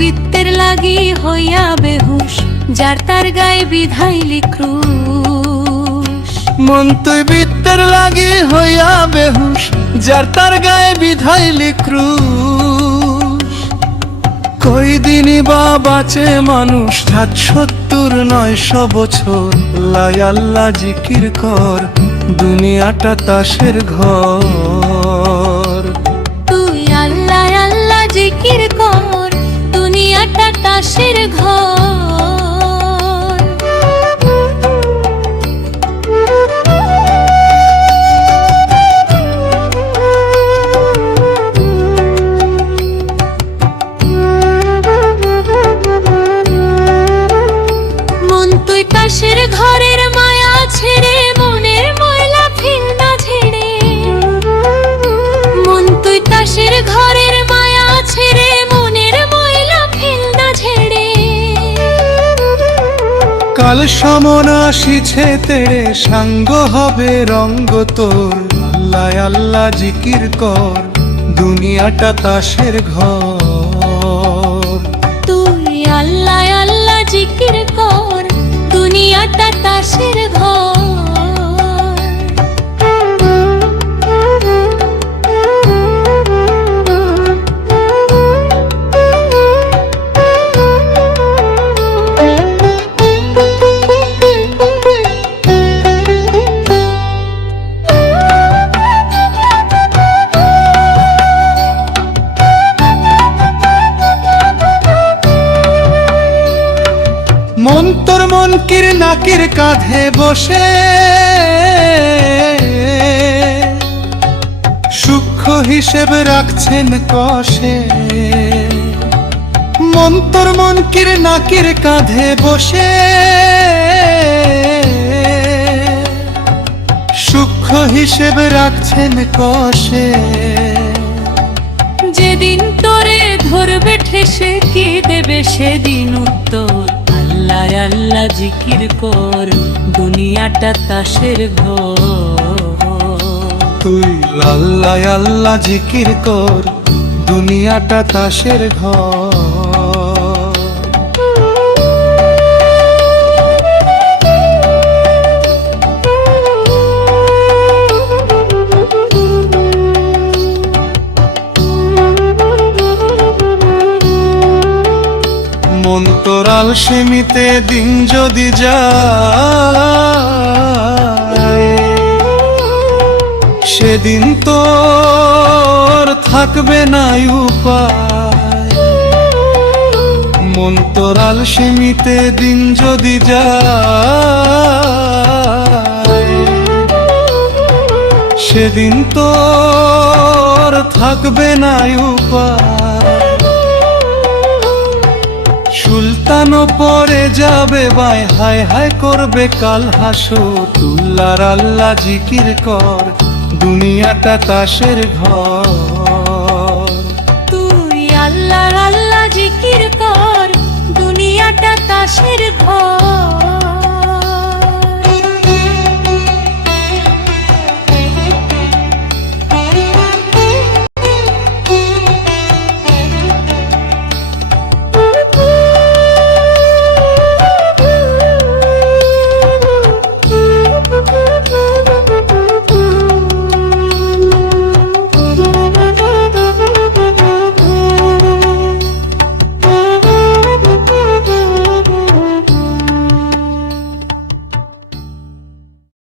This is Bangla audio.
বিত্তের লাগি হইয়া বেহুশ, যার তার গায়ে বিধাইলি ক্রুশ। মন তুই বিত্তের লাগি হইয়া বেহুশ, যার তার গায়ে বিধাইলি ক্রুশ। কই দিনই বা বাঁচে মানুষ 70-900 বছর। লাই আল্লাহ জিকির কর, দুনিয়াটা তাসের ঘর। তুই আল্লাহ আল্লাহ জিকির কর, দুনিয়াটা তাসের ঘর। মন তুই তাসের ঘরের মায়া ছেড়ে, মনের ময়লা ফেল না ঝেড়ে। মন তুই তাসের ঘরের মায়া ছেড়ে, মনের ময়লা ফেল না ঝেড়ে। কাল সমন আসিছে তেরে, সাঙ্গ হবে রঙ্গ তোর। আল্লাহ আল্লাহ জিকির কর, দুনিয়াটা তাসের ঘর। তুই আল্লাহ আল্লাহ জিকির কর, দুনিয়াটা তাসের ঘর। মন তোর মনকির নাকির কাঁধে বসে, সূক্ষ্ম হিসেব রাখছেন কষে। মন তোর মনকির নাকির কাঁধে বসে, সূক্ষ্ম হিসেব রাখছেন কষে। যেদিন তোরে ধরবে ঠেসে, কি দেবে সেদিন উত্তর। আল্লাহ আল্লাহ জিকির কর, দুনিয়াটা তাসের ঘর। তুই আল্লাহ আল্লাহ জিকির কর, দুনিয়াটা তাসের ঘর। মন তোর আলসেমিতে দিন যদি যায়, সেদিন তোর থাকবে না উপায়। মন তোর আলসেমিতে দিন যদি যায়, সেদিন তোর থাকবে না উপায়। সুলতানও পরে যাবে বাই, হায় হায় করবে কাল হাসর। তুল্লার আল্লাহ জিকির কর, দুনিয়াটা তাসের ঘর। তুই আল্লাহ আল্লাহ জিকির কর, দুনিয়াটা তাসের ঘর।